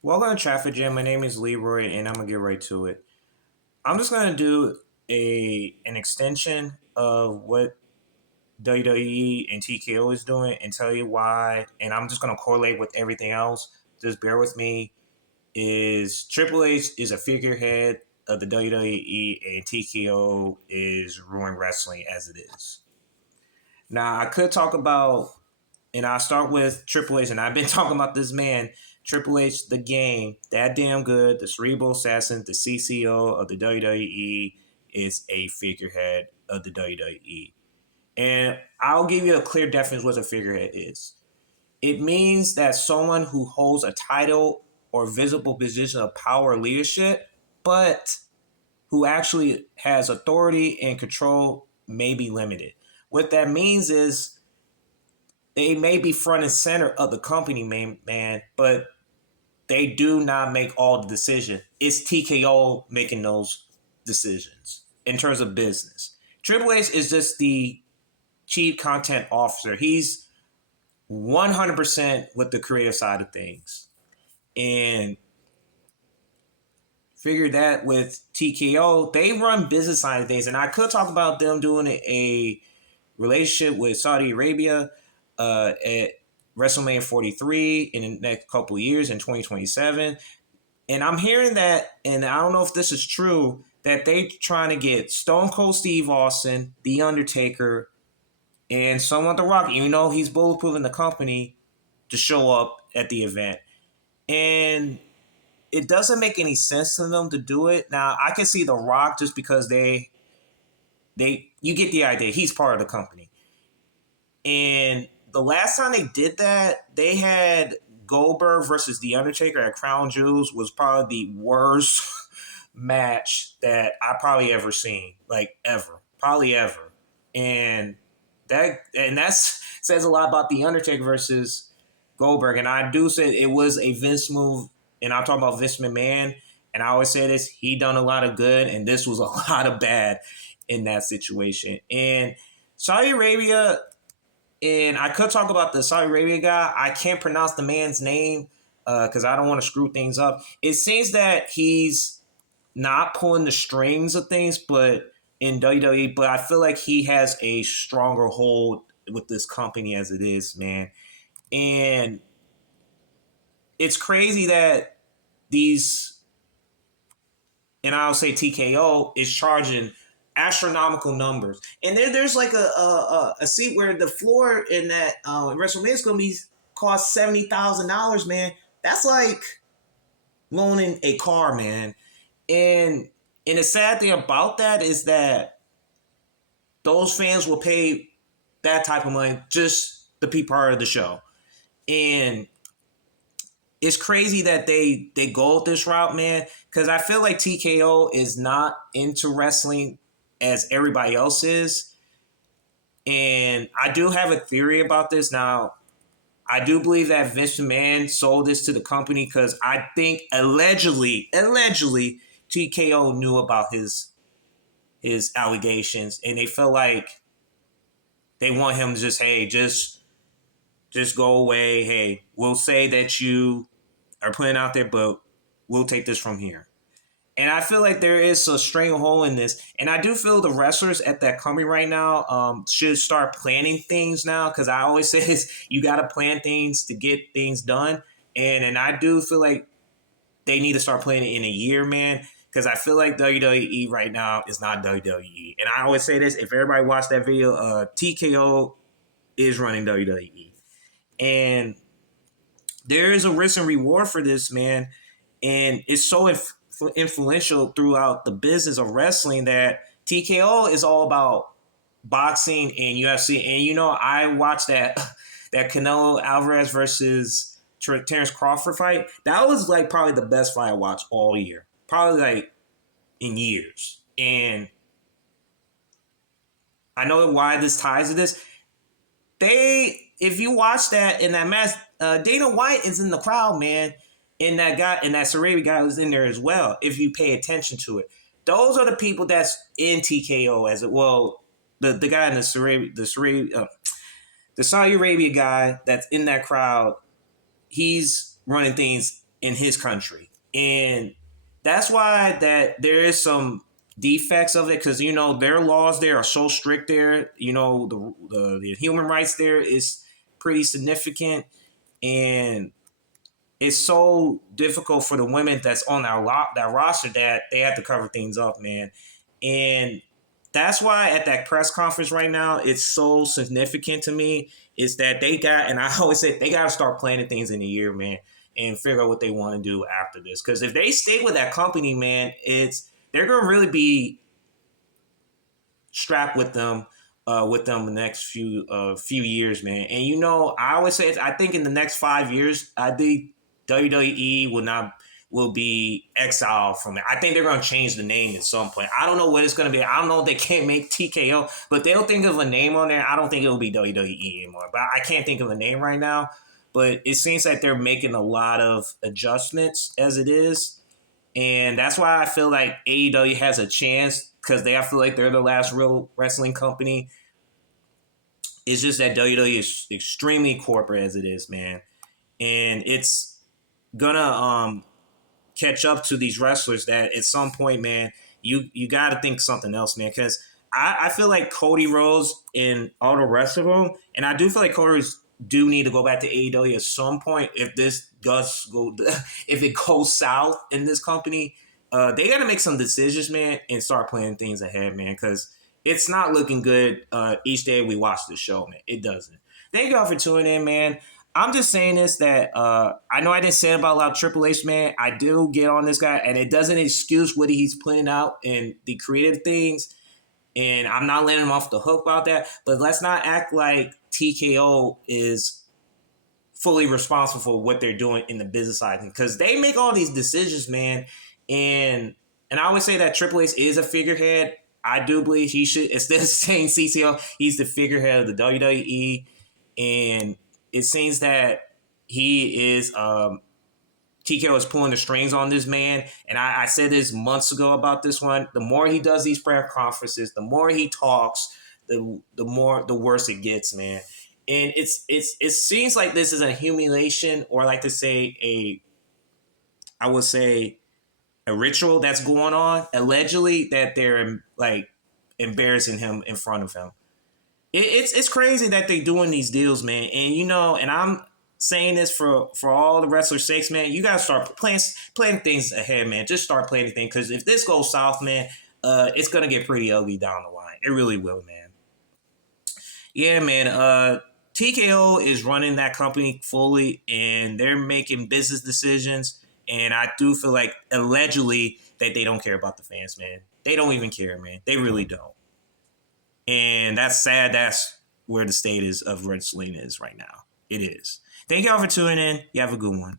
Welcome to Traffic Jam. My name is Leroy, and I'm gonna get right to it. I'm just gonna do an extension of what WWE and TKO is doing, and tell you why. And I'm just gonna correlate with everything else. Just bear with me. Is Triple H is a figurehead of the WWE, and TKO is ruling wrestling as it is. Now I could talk about, and I'll start with Triple H, and I've been talking about this man, Triple H, the game, that damn good, the cerebral assassin, the CCO of the WWE, is a figurehead of the WWE. And I'll give you a clear definition of what a figurehead is. It means that someone who holds a title or visible position of power or leadership, but who actually has authority and control may be limited. What that means is they may be front and center of the company, man, but they do not make all the decisions. It's TKO making those decisions in terms of business. Triple H is just the chief content officer. He's 100% with the creative side of things. And figure that with TKO, they run business side of things. And I could talk about them doing a relationship with Saudi Arabia at WrestleMania 43 in the next couple of years in 2027. And I'm hearing that, and I don't know if this is true, that they trying to get Stone Cold Steve Austin, The Undertaker, and someone The Rock, even though he's bulletproof in the company, to show up at the event. And it doesn't make any sense to them to do it. Now, I can see The Rock just because they you get the idea. He's part of the company. And the last time they did that, they had Goldberg versus The Undertaker at Crown Jewels was probably the worst match that I probably ever seen, like ever, probably ever. And that's says a lot about The Undertaker versus Goldberg. And I do say it was a Vince move, and I'm talking about Vince McMahon. And I always say this: he done a lot of good, and this was a lot of bad in that situation. And Saudi Arabia, and I could talk about the Saudi Arabia guy. I can't pronounce the man's name because I don't want to screw things up. It seems that he's not pulling the strings of things, but in WWE, but I feel like he has a stronger hold with this company as it is, man. And it's crazy that these, and I'll say TKO is charging astronomical numbers. And there's like a seat where the floor in that WrestleMania is going to be cost $70,000, man. That's like loaning a car, man. And the sad thing about that is that those fans will pay that type of money just to be part of the show. And it's crazy that they go this route, man, because I feel like TKO is not into wrestling as everybody else is. And I do have a theory about this. Now, I do believe that Vince McMahon sold this to the company because I think allegedly, TKO knew about his allegations, and they felt like they want him to just, hey, just go away. Hey, we'll say that you are putting out there, but we'll take this from here. And I feel like there is a stranglehold in this. And I do feel the wrestlers at that company right now should start planning things now. Because I always say this, you got to plan things to get things done. And I do feel like they need to start planning in a year, man. Because I feel like WWE right now is not WWE. And I always say this, if everybody watched that video, TKO is running WWE. And there is a risk and reward for this, man. And it's so influential throughout the business of wrestling that TKO is all about boxing and UFC. And I watched that that Canelo Alvarez versus Terrence Crawford fight. That was like probably the best fight I watched all year, probably like in years. And I know why this ties to this. If you watch that in that match, Dana White is in the crowd, man. And that guy, and that Sarabi guy was in there as well. If you pay attention to it, those are the people that's in TKO as it. Well, the guy in the Saudi Arabia guy that's in that crowd, he's running things in his country. And that's why that there is some defects of it, because their laws there are so strict there. The human rights there is pretty significant, and it's so difficult for the women that's on that roster that they have to cover things up, man. And that's why at that press conference right now, it's so significant to me. Is that they got, and I always say they got to start planning things in a year, man, and figure out what they want to do after this. Because if they stay with that company, man, they're gonna really be strapped with them the next few years, man. And I always say, I think in the next 5 years, I think WWE will be exiled from it. I think they're going to change the name at some point. I don't know what it's going to be. I don't know if they can't make TKO, but they'll think of a name on there. I don't think it'll be WWE anymore. But I can't think of a name right now. But it seems like they're making a lot of adjustments as it is. And that's why I feel like AEW has a chance, because I feel like they're the last real wrestling company. It's just that WWE is extremely corporate as it is, man. And it's gonna catch up to these wrestlers that at some point, man, you got to think something else, man. Because I feel like Cody Rhodes and all the rest of them, and I do feel like Cody's do need to go back to AEW at some point if this does go, if it goes south in this company. They got to make some decisions, man, and start planning things ahead, man, because it's not looking good each day we watch the show, man. It doesn't. Thank y'all for tuning in, man. I'm just saying this, that I know I didn't say about a lot of Triple H, man. I do get on this guy, and it doesn't excuse what he's putting out and the creative things. And I'm not letting him off the hook about that. But let's not act like TKO is fully responsible for what they're doing in the business side, because they make all these decisions, man. And I always say that Triple H is a figurehead. I do believe he should, instead of saying CCO, he's the figurehead of the WWE. And it seems that he is TKO is pulling the strings on this man. And I said this months ago about this one. The more he does these press conferences, the more he talks, the worse it gets, man. And it seems like this is a humiliation, or like to say I would say a ritual that's going on, allegedly, that they're like embarrassing him in front of him. It's crazy that they're doing these deals, man. And and I'm saying this for all the wrestlers' sakes, man. You gotta start planning things ahead, man. Just start planning things, because if this goes south, man, it's gonna get pretty ugly down the line. It really will, man. Yeah, man. TKO is running that company fully, and they're making business decisions. And I do feel like allegedly that they don't care about the fans, man. They don't even care, man. They really don't. And that's sad. That's where the state of wrestling is right now. It is. Thank y'all for tuning in. You have a good one.